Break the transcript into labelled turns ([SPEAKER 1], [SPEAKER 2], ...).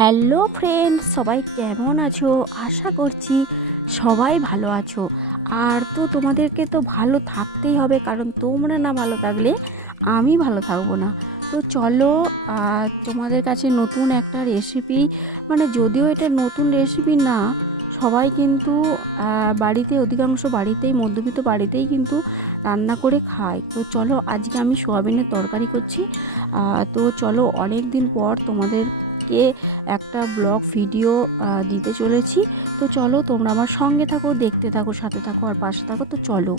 [SPEAKER 1] Hello friend, সবাই কেমন আছো? আশা করছি সবাই ভালো আছো। আর তো তোমাদেরকে তো ভালো থাকতেই হবে, কারণ তোমরা না ভালো থাকলে আমি ভালো থাকব না। তো চলো তোমাদের কাছে নতুন একটা রেসিপি মানে যদিও এটা নতুন রেসিপি না, সবাই কিন্তু বাড়িতে, অধিকাংশ বাড়িতেই, মধ্যবিত্ত বাড়িতেই কিন্তু রান্না করে খায়। তো চলো, আজকে আমি সোয়াবিনের তরকারি করছি। তো চলো অনেক দিন পর তোমাদেরকে একটা ব্লগ ভিডিও দিতে চলেছি। তো চলো তোমরা আমার সঙ্গে থাকো, দেখতে থাকো, সাথে থাকো, আর পাশে থাকো। তো চলো।